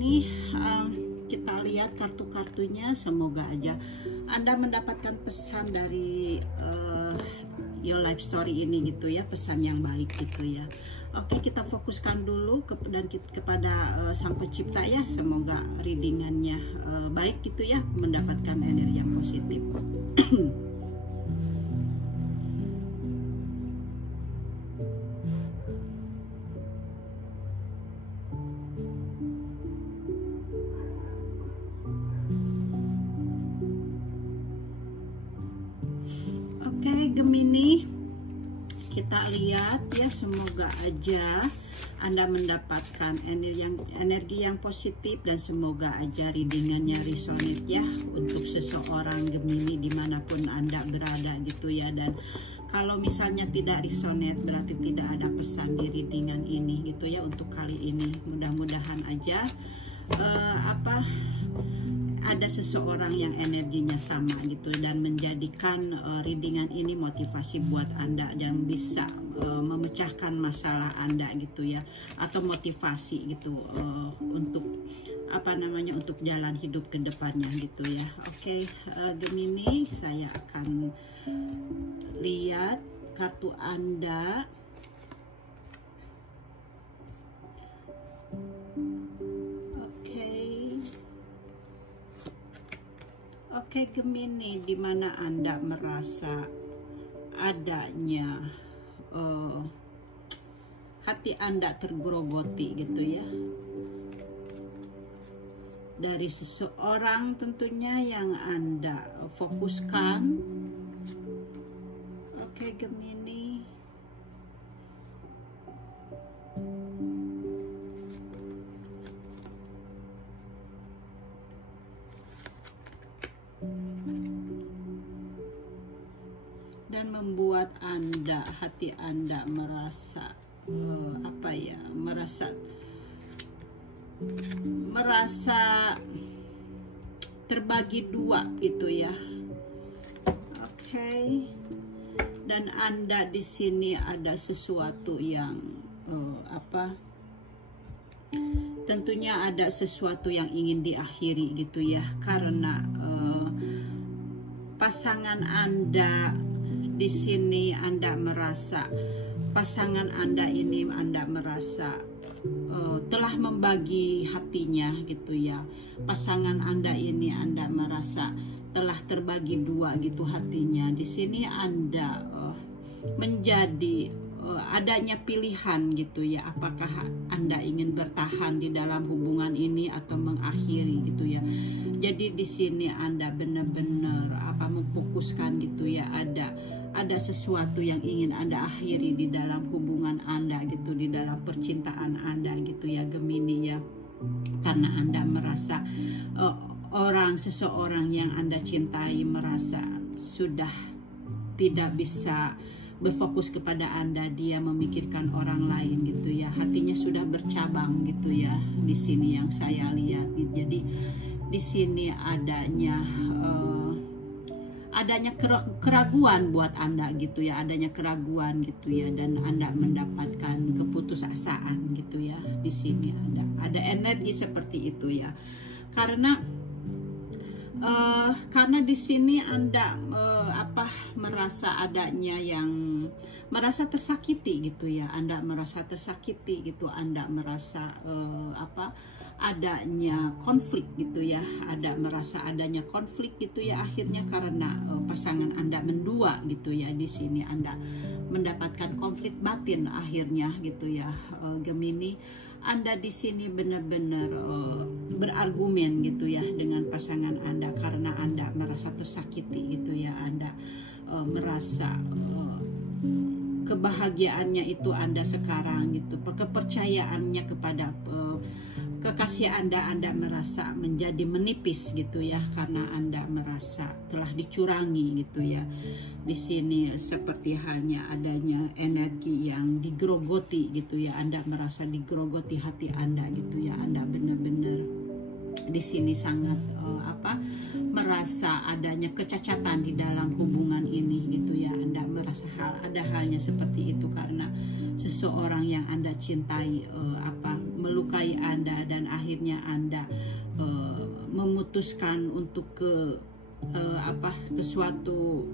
Gemini, kita lihat kartu-kartunya. Semoga aja Anda mendapatkan pesan dari your life story ini gitu ya, pesan yang baik gitu ya. Oke, kita fokuskan dulu kepada Sang Pencipta ya. Semoga readingannya baik gitu ya, mendapatkan energi yang positif. Oke, Gemini, kita lihat ya, semoga aja Anda mendapatkan energi yang positif, dan semoga aja readingannya resonate ya untuk seseorang Gemini dimanapun Anda berada gitu ya. Dan kalau misalnya tidak resonate, berarti tidak ada pesan di readingan ini gitu ya untuk kali ini. Mudah-mudahan aja ada seseorang yang energinya sama gitu, dan menjadikan readingan ini motivasi buat Anda dan bisa memecahkan masalah Anda gitu ya, atau motivasi gitu untuk untuk jalan hidup ke depannya gitu ya. Oke, Gemini, saya akan lihat kartu Anda. Oke, Gemini, di mana Anda merasa adanya hati Anda tergerogoti gitu ya, dari seseorang tentunya yang Anda fokuskan. Oke, Gemini. Dan membuat hati Anda merasa merasa terbagi dua gitu ya. Oke. Dan Anda di sini ada sesuatu yang tentunya ada sesuatu yang ingin diakhiri gitu ya, karena pasangan Anda di sini, Anda merasa pasangan Anda ini merasa telah membagi hatinya gitu ya. Pasangan Anda ini Anda merasa telah terbagi dua gitu hatinya. Di sini Anda menjadi adanya pilihan gitu ya, apakah Anda ingin bertahan di dalam hubungan ini atau mengakhiri gitu ya. Jadi di sini Anda benar-benar memfokuskan gitu ya, ada sesuatu yang ingin Anda akhiri di dalam hubungan Anda gitu, di dalam percintaan Anda gitu ya, Gemini ya. Karena Anda merasa seseorang yang Anda cintai merasa sudah tidak bisa berfokus kepada Anda, dia memikirkan orang lain gitu ya. Hatinya sudah bercabang gitu ya. Di sini yang saya lihat. Jadi di sini adanya keraguan buat Anda gitu ya, adanya keraguan gitu ya, dan Anda mendapatkan keputusasaan gitu ya. Di sini ada energi seperti itu ya, karena di sini Anda merasa adanya merasa tersakiti gitu ya. Anda merasa tersakiti gitu, Anda merasa adanya konflik gitu ya, merasa adanya konflik gitu ya akhirnya, karena pasangan Anda mendua gitu ya. Di sini Anda mendapatkan konflik batin akhirnya gitu ya, Gemini. Anda di sini benar-benar berargumen gitu ya dengan pasangan Anda, karena Anda merasa tersakiti gitu ya. Anda merasa kebahagiaannya itu Anda sekarang gitu, kepercayaannya kepada kekasih Anda merasa menjadi menipis gitu ya, karena Anda merasa telah dicurangi gitu ya. Di sini seperti hanya adanya energi yang digerogoti gitu ya. Anda merasa digerogoti hati Anda gitu ya. Anda benar-benar di sini sangat merasa adanya kecacatan di dalam hubungan ini gitu ya. Anda merasa ada halnya seperti itu karena seseorang yang Anda cintai meluk menyukai Anda dan akhirnya Anda memutuskan untuk ke suatu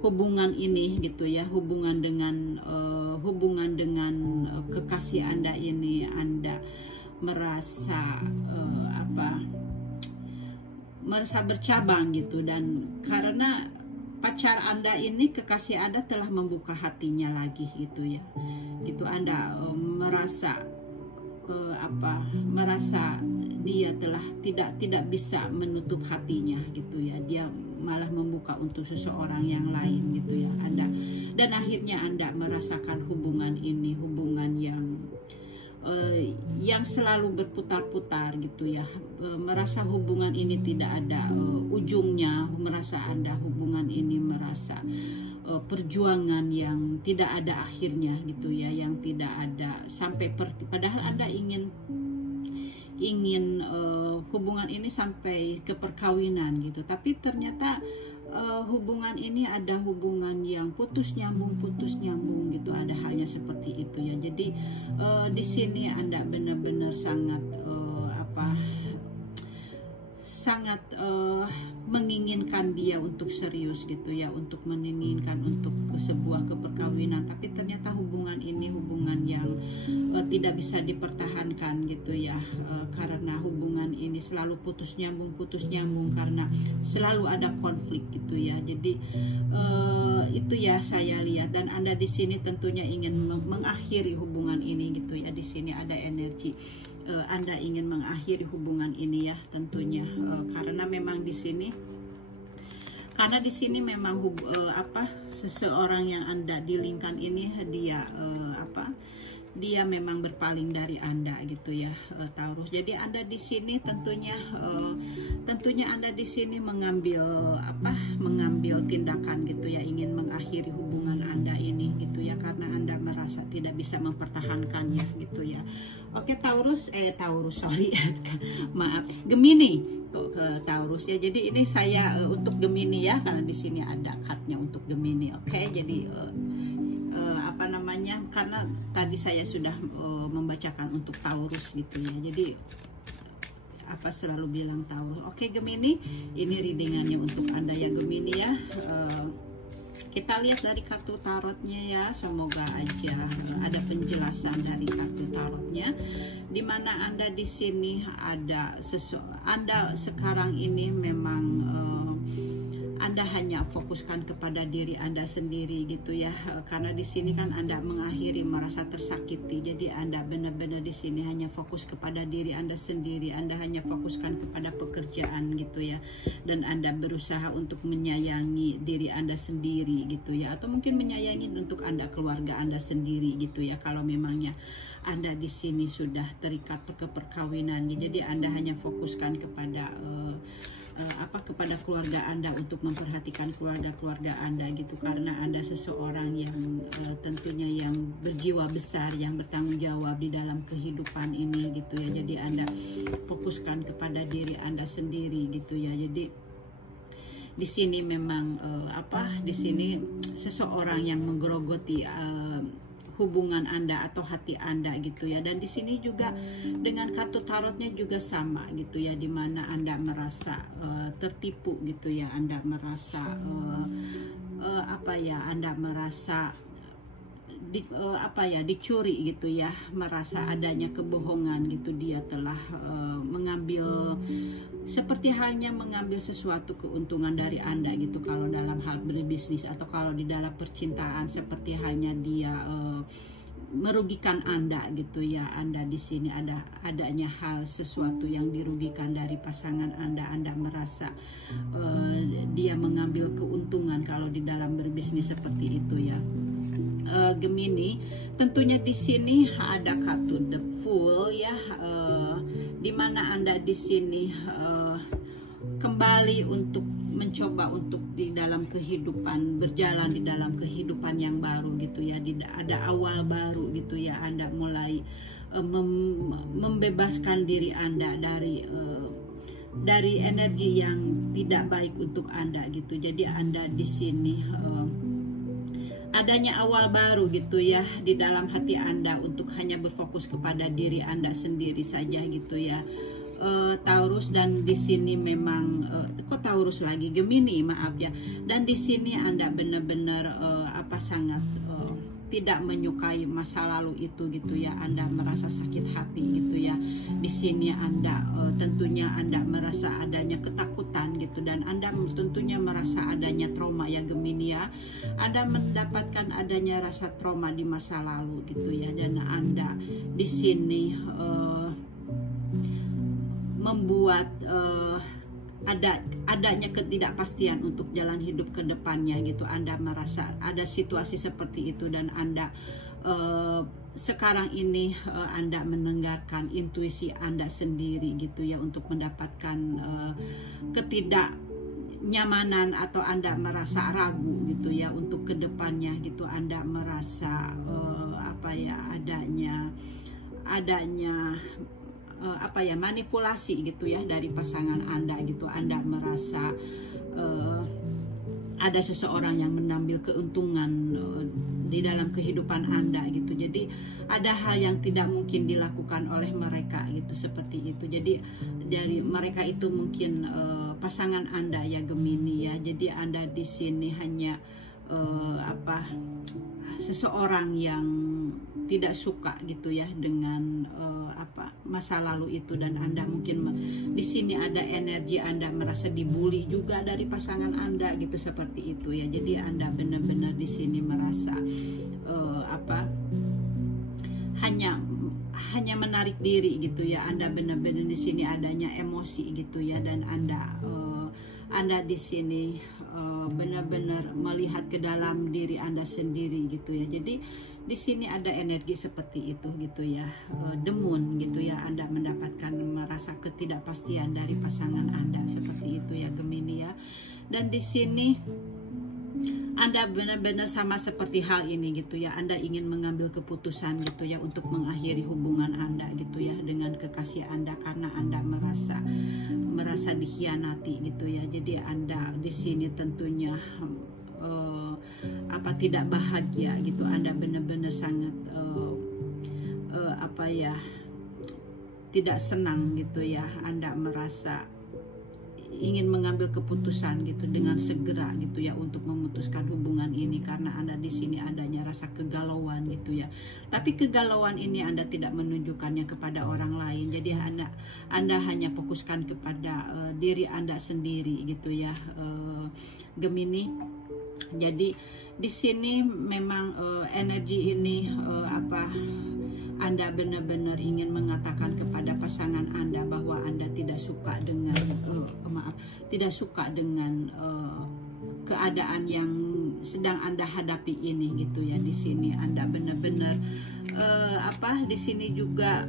hubungan ini gitu ya, hubungan dengan kekasih Anda ini. Anda merasa merasa bercabang gitu, dan karena pacar Anda ini, kekasih Anda telah membuka hatinya lagi gitu ya, gitu. Anda merasa dia telah tidak bisa menutup hatinya gitu ya, dia malah membuka untuk seseorang yang lain gitu ya Anda. Dan akhirnya Anda merasakan hubungan ini, hubungan yang selalu berputar-putar gitu ya, merasa hubungan ini tidak ada ujungnya, merasa Anda hubungan ini merasa perjuangan yang tidak ada akhirnya gitu ya, yang tidak ada sampai padahal Anda ingin hubungan ini sampai ke perkawinan gitu, tapi ternyata hubungan ini ada hubungan yang putus nyambung gitu, ada halnya seperti itu ya. Jadi di sini Anda benar-benar sangat menginginkan dia untuk serius gitu ya, untuk menginginkan untuk sebuah keperkawinan, tapi ternyata hubungan ini hubungan yang tidak bisa dipertahankan gitu ya, karena hubungan ini selalu putus nyambung karena selalu ada konflik gitu ya. Jadi itu ya saya lihat, dan Anda di sini tentunya ingin mengakhiri hubungan ini gitu ya. Di sini ada energi Anda ingin mengakhiri hubungan ini ya, tentunya karena memang di sini memang seseorang yang Anda dilingkan ini dia memang berpaling dari Anda gitu ya, Taurus. Jadi Anda di sini tentunya Anda di sini mengambil tindakan gitu ya, ingin mengakhiri hubungan Anda ini gitu ya, karena Anda merasa tidak bisa mempertahankannya gitu ya. Oke Taurus, sorry maaf, Gemini kok ke Taurus ya. Jadi ini saya untuk Gemini ya, karena di sini ada cardnya untuk Gemini. Oke, jadi karena tadi saya sudah membacakan untuk Taurus gitu ya, jadi selalu bilang Taurus. Oke Gemini, ini readingannya untuk Anda ya Gemini ya. Kita lihat dari kartu tarotnya ya, semoga aja ada penjelasan dari kartu tarotnya, dimana Anda di sini ada Anda sekarang ini memang Anda hanya fokuskan kepada diri Anda sendiri gitu ya, karena di sini kan Anda mengakhiri merasa tersakiti. Jadi Anda benar-benar di sini hanya fokus kepada diri Anda sendiri. Anda hanya fokuskan kepada pekerjaan gitu ya, dan Anda berusaha untuk menyayangi diri Anda sendiri gitu ya, atau mungkin menyayangi untuk Anda keluarga Anda sendiri gitu ya. Kalau memangnya Anda di sini sudah terikat ke perkawinan, jadi Anda hanya fokuskan kepada kepada keluarga Anda, untuk memperhatikan keluarga Anda gitu, karena Anda seseorang yang tentunya yang berjiwa besar, yang bertanggung jawab di dalam kehidupan ini gitu ya. Jadi Anda fokuskan kepada diri Anda sendiri gitu ya. Jadi di sini memang di sini seseorang yang menggerogoti hubungan Anda atau hati Anda gitu ya. Dan di sini juga dengan kartu tarotnya juga sama gitu ya, dimana Anda merasa tertipu gitu ya, Anda merasa Anda merasa dicuri gitu ya, merasa adanya kebohongan gitu. Dia telah mengambil, seperti halnya mengambil sesuatu keuntungan dari Anda gitu, kalau dalam hal berbisnis atau kalau di dalam percintaan, seperti halnya dia merugikan Anda gitu ya. Anda di sini adanya hal sesuatu yang dirugikan dari pasangan Anda. Anda merasa dia mengambil keuntungan kalau di dalam berbisnis seperti itu ya. Gemini, tentunya di sini ada kartu The Fool ya, dimana Anda di sini kembali untuk mencoba untuk di dalam kehidupan, berjalan di dalam kehidupan yang baru gitu ya. Ada awal baru gitu ya. Anda mulai membebaskan diri Anda dari energi yang tidak baik untuk Anda gitu. Jadi Anda di sini adanya awal baru gitu ya di dalam hati Anda untuk hanya berfokus kepada diri Anda sendiri saja gitu ya. Taurus, dan di sini memang kok Taurus lagi, Gemini, maaf ya. Dan di sini Anda benar-benar sangat tidak menyukai masa lalu itu gitu ya. Anda merasa sakit hati gitu ya. Di sini Anda tentunya Anda merasa adanya ketakutan gitu, dan Anda tentunya merasa adanya trauma ya Gemini ya. Anda mendapatkan adanya rasa trauma di masa lalu gitu ya, dan Anda di sini membuat adanya ketidakpastian untuk jalan hidup ke depannya gitu. Anda merasa ada situasi seperti itu, dan Anda sekarang ini Anda mendengarkan intuisi Anda sendiri gitu ya untuk mendapatkan ketidaknyamanan, atau Anda merasa ragu gitu ya untuk kedepannya gitu. Anda merasa adanya manipulasi gitu ya dari pasangan Anda gitu. Anda merasa ada seseorang yang mengambil keuntungan di dalam kehidupan Anda gitu. Jadi ada hal yang tidak mungkin dilakukan oleh mereka gitu, seperti itu. Jadi dari mereka itu mungkin pasangan Anda ya Gemini ya. Jadi Anda di sini hanya seseorang yang tidak suka gitu ya dengan masa lalu itu, dan Anda mungkin di sini ada energi Anda merasa dibully juga dari pasangan Anda gitu, seperti itu ya. Jadi Anda benar-benar di sini merasa hanya menarik diri gitu ya. Anda benar-benar di sini adanya emosi gitu ya, dan Anda di sini benar-benar melihat ke dalam diri Anda sendiri gitu ya. Jadi di sini ada energi seperti itu gitu ya, demun gitu ya. Anda mendapatkan merasa ketidakpastian dari pasangan Anda, seperti itu ya Gemini ya. Dan di sini Anda benar-benar sama seperti hal ini gitu ya. Anda ingin mengambil keputusan gitu ya untuk mengakhiri hubungan Anda gitu ya dengan kekasih Anda, karena Anda merasa dikhianati gitu ya. Jadi Anda di sini tentunya tidak bahagia gitu. Anda benar-benar sangat tidak senang gitu ya. Anda merasa ingin mengambil keputusan gitu dengan segera gitu ya untuk memutuskan hubungan ini, karena Anda di sini adanya rasa kegalauan gitu ya. Tapi kegalauan ini Anda tidak menunjukkannya kepada orang lain. Jadi Anda hanya fokuskan kepada diri Anda sendiri gitu ya Gemini. Jadi di sini memang energi ini Anda benar-benar ingin mengatakan kepada pasangan Anda bahwa Anda tidak suka dengan keadaan yang sedang Anda hadapi ini gitu ya. Di sini Anda benar-benar di sini juga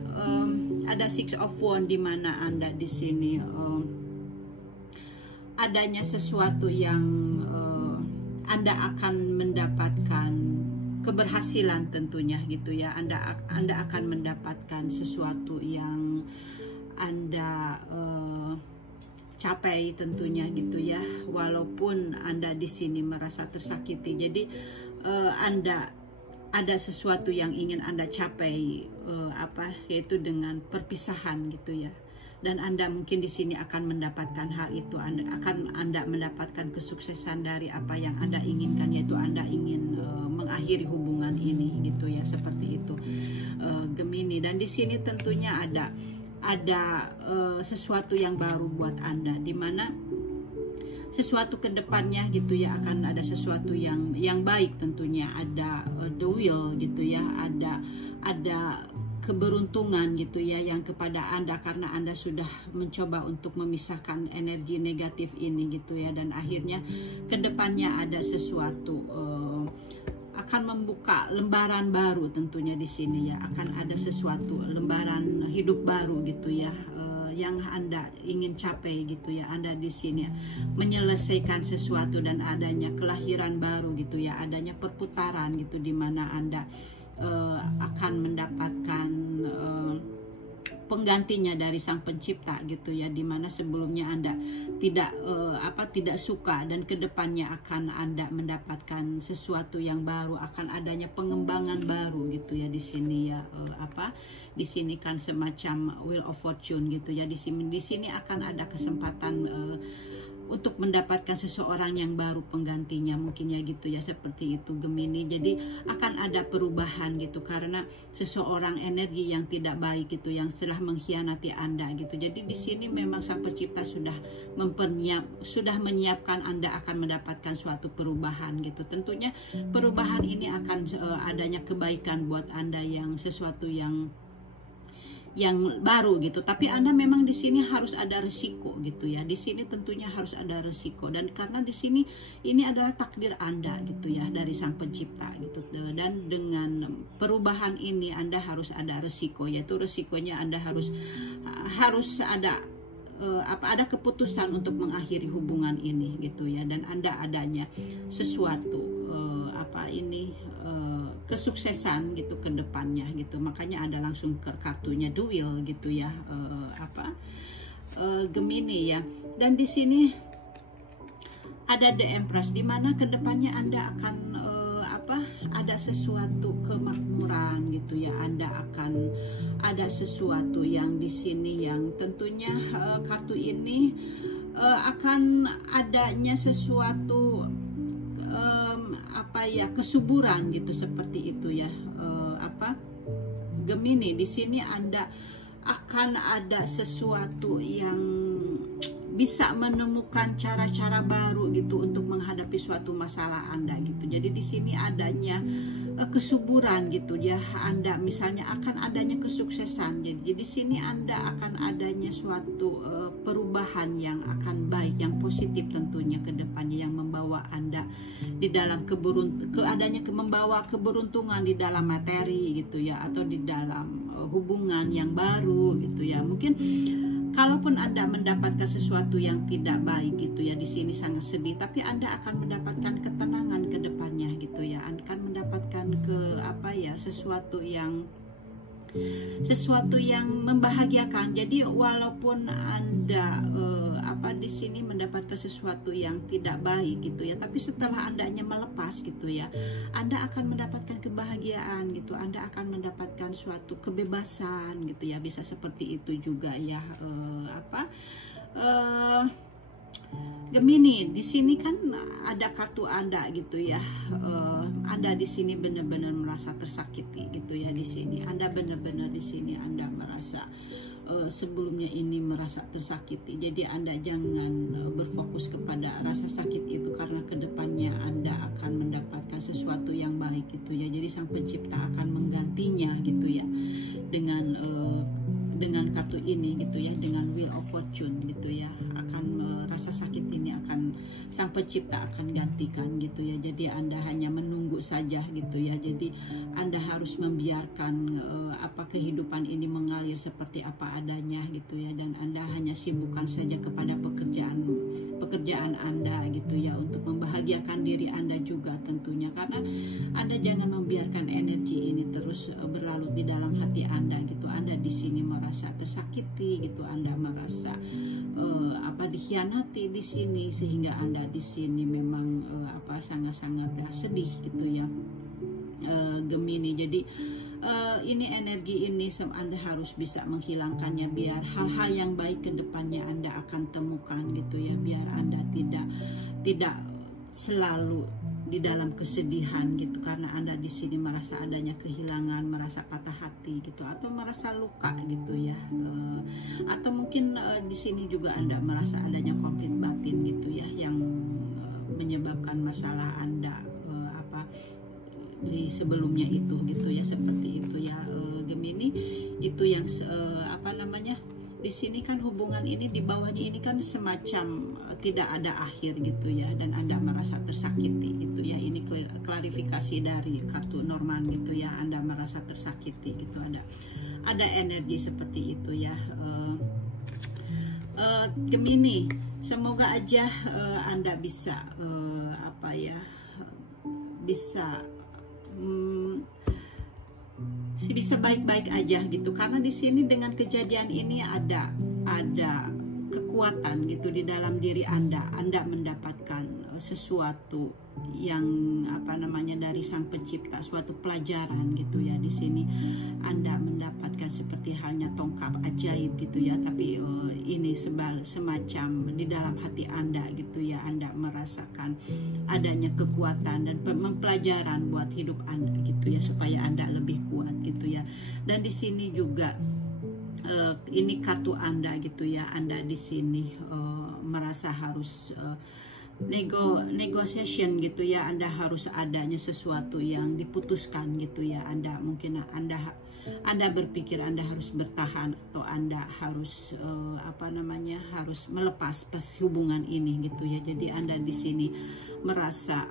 ada Six of Wands, di mana Anda di sini adanya sesuatu yang Anda akan mendapatkan keberhasilan tentunya gitu ya. Anda akan mendapatkan sesuatu yang Anda capai tentunya gitu ya, walaupun Anda di sini merasa tersakiti. Jadi Anda ada sesuatu yang ingin Anda capai yaitu dengan perpisahan gitu ya. Dan Anda mungkin di sini akan mendapatkan hal itu. Anda mendapatkan kesuksesan dari apa yang Anda inginkan, yaitu Anda ingin mengakhiri hubungan ini gitu ya, seperti itu Gemini. Dan di sini tentunya ada sesuatu yang baru buat Anda, dimana sesuatu kedepannya gitu ya akan ada sesuatu yang baik tentunya. Ada the will gitu ya, ada keberuntungan gitu ya yang kepada Anda, karena Anda sudah mencoba untuk memisahkan energi negatif ini gitu ya. Dan akhirnya kedepannya ada sesuatu akan membuka lembaran baru tentunya di sini ya. Akan ada sesuatu lembaran hidup baru gitu ya yang Anda ingin capai gitu ya. Anda di sini menyelesaikan sesuatu dan adanya kelahiran baru gitu ya. Adanya perputaran gitu, di mana Anda akan mendapatkan penggantinya dari Sang Pencipta gitu ya, dimana sebelumnya Anda tidak tidak suka, dan kedepannya akan Anda mendapatkan sesuatu yang baru, akan adanya pengembangan baru gitu ya di sini ya. Di sini kan semacam Wheel of Fortune gitu ya, di sini akan ada kesempatan untuk mendapatkan seseorang yang baru penggantinya, mungkin ya gitu ya, seperti itu Gemini. Jadi akan ada perubahan gitu, karena seseorang energi yang tidak baik gitu yang telah mengkhianati Anda gitu. Jadi di sini memang Sang Pencipta sudah menyiapkan Anda akan mendapatkan suatu perubahan gitu. Tentunya perubahan ini akan adanya kebaikan buat Anda, yang sesuatu yang baru gitu. Tapi Anda memang di sini harus ada resiko gitu ya. Di sini tentunya harus ada resiko, dan karena di sini ini adalah takdir Anda gitu ya dari Sang Pencipta gitu. Dan dengan perubahan ini Anda harus ada resiko, yaitu resikonya Anda harus ada ada keputusan untuk mengakhiri hubungan ini gitu ya, dan Anda adanya sesuatu kesuksesan gitu ke depannya gitu. Makanya Anda langsung ke kartunya The Wheel gitu ya, Gemini ya. Dan di sini ada The Empress, di mana ke depannya Anda akan ada sesuatu kemakmuran gitu ya. Anda akan ada sesuatu yang di sini yang tentunya kartu ini akan adanya sesuatu kesuburan gitu, seperti itu ya. Gemini, di sini Anda akan ada sesuatu yang bisa menemukan cara-cara baru gitu untuk menghadapi suatu masalah Anda gitu. Jadi di sini adanya kesuburan gitu ya. Anda misalnya akan adanya kesuksesan. Jadi di sini Anda akan adanya suatu perubahan yang akan baik, yang positif tentunya ke depannya, yang membawa Anda di dalam membawa keberuntungan di dalam materi gitu ya, atau di dalam hubungan yang baru gitu ya. Mungkin kalaupun Anda mendapatkan sesuatu yang tidak baik gitu ya, di sini sangat sedih, tapi Anda akan mendapatkan ketenangan ke depannya gitu ya. Akan mendapatkan sesuatu yang membahagiakan. Jadi walaupun Anda di sini mendapatkan sesuatu yang tidak baik gitu ya, tapi setelah Andanya melepas gitu ya, Anda akan mendapatkan kebahagiaan gitu. Anda akan mendapatkan suatu kebebasan gitu ya, bisa seperti itu juga ya. Gemini, di sini kan ada kartu Anda gitu ya. Anda di sini benar-benar merasa tersakiti gitu ya. Di sini Anda benar-benar di sini Anda merasa sebelumnya ini merasa tersakiti. Jadi Anda jangan berfokus kepada rasa sakit itu, karena kedepannya Anda akan mendapatkan sesuatu yang baik gitu ya. Jadi Sang Pencipta akan menggantinya gitu ya dengan kartu ini gitu ya, dengan Wheel of Fortune gitu ya. Rasa sakit ini akan Sang Pencipta akan gantikan gitu ya. Jadi Anda hanya menunggu saja gitu ya. Jadi Anda harus membiarkan kehidupan ini mengalir seperti apa adanya gitu ya, dan Anda hanya sibukkan saja kepada pekerjaan Anda gitu ya, untuk membahagiakan diri Anda juga tentunya, karena Anda jangan membiarkan energi ini terus berlarut di dalam hati Anda gitu. Anda di sini merasa tersakiti gitu, Anda merasa dikhianati di sini, sehingga Anda di sini memang sangat-sangat sedih gitu ya, Gemini. Jadi ini energi ini Anda harus bisa menghilangkannya, biar hal-hal yang baik ke depannya Anda akan temukan gitu ya, biar Anda tidak selalu di dalam kesedihan gitu, karena Anda di sini merasa adanya kehilangan, merasa patah hati gitu, atau merasa luka gitu ya, atau mungkin di sini juga Anda merasa adanya konflik batin gitu ya, yang menyebabkan masalah Anda di sebelumnya itu gitu ya, seperti itu ya, Gemini. Itu yang di sini kan hubungan ini di bawahnya ini kan semacam tidak ada akhir gitu ya, dan Anda merasa tersakiti gitu ya. Ini klarifikasi dari kartu Norman gitu ya, Anda merasa tersakiti gitu, ada energi seperti itu ya, Gemini. Semoga aja Anda bisa bisa baik-baik aja gitu, karena di sini dengan kejadian ini ada kekuatan gitu di dalam diri Anda mendapatkan sesuatu yang dari Sang Pencipta, suatu pelajaran gitu ya. Di sini Anda mendapatkan seperti halnya tongkat ajaib gitu ya, tapi ini semacam di dalam hati Anda gitu ya. Anda merasakan adanya kekuatan dan pembelajaran buat hidup Anda gitu ya, supaya Anda lebih kuat gitu ya. Dan di sini juga ini kartu Anda gitu ya. Anda di sini merasa harus negotiation gitu ya. Anda harus adanya sesuatu yang diputuskan gitu ya. Anda berpikir Anda harus bertahan, atau Anda harus harus melepas hubungan ini gitu ya. Jadi Anda di sini merasa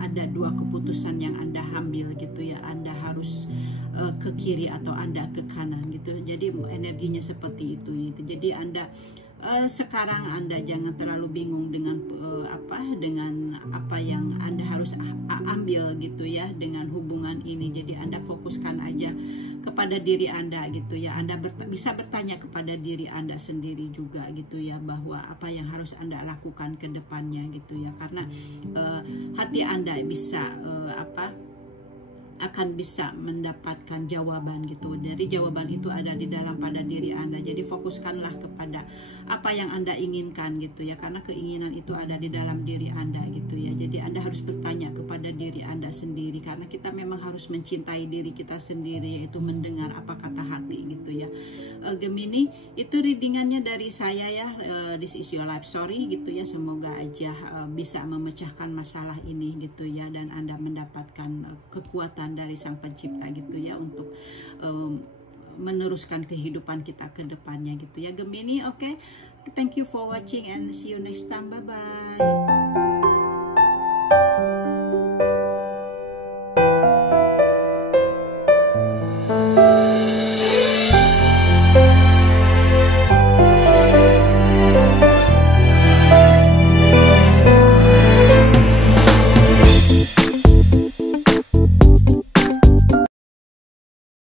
ada dua keputusan yang Anda ambil gitu ya. Anda harus ke kiri atau Anda ke kanan gitu. Jadi energinya seperti itu gitu. Jadi Anda sekarang Anda jangan terlalu bingung dengan apa yang Anda harus ambil gitu ya dengan hubungan ini. Jadi Anda fokuskan aja kepada diri Anda gitu ya. Anda bisa bertanya kepada diri Anda sendiri juga gitu ya, bahwa apa yang harus Anda lakukan ke depannya gitu ya. Karena hati Anda bisa akan bisa mendapatkan jawaban gitu. Dari jawaban itu ada di dalam pada diri Anda. Jadi fokuskanlah kepada apa yang Anda inginkan gitu ya, karena keinginan itu ada di dalam diri Anda gitu ya. Jadi Anda harus bertanya kepada diri Anda sendiri, karena kita memang harus mencintai diri kita sendiri, yaitu mendengar apa kata hati gitu ya. Gemini, itu readingannya dari saya ya. This is your life story gitu ya. Semoga aja bisa memecahkan masalah ini gitu ya, dan Anda mendapatkan kekuatan dari Sang Pencipta gitu ya, untuk meneruskan kehidupan kita ke depannya gitu ya Gemini. Oke, thank you for watching and see you next time. Bye bye.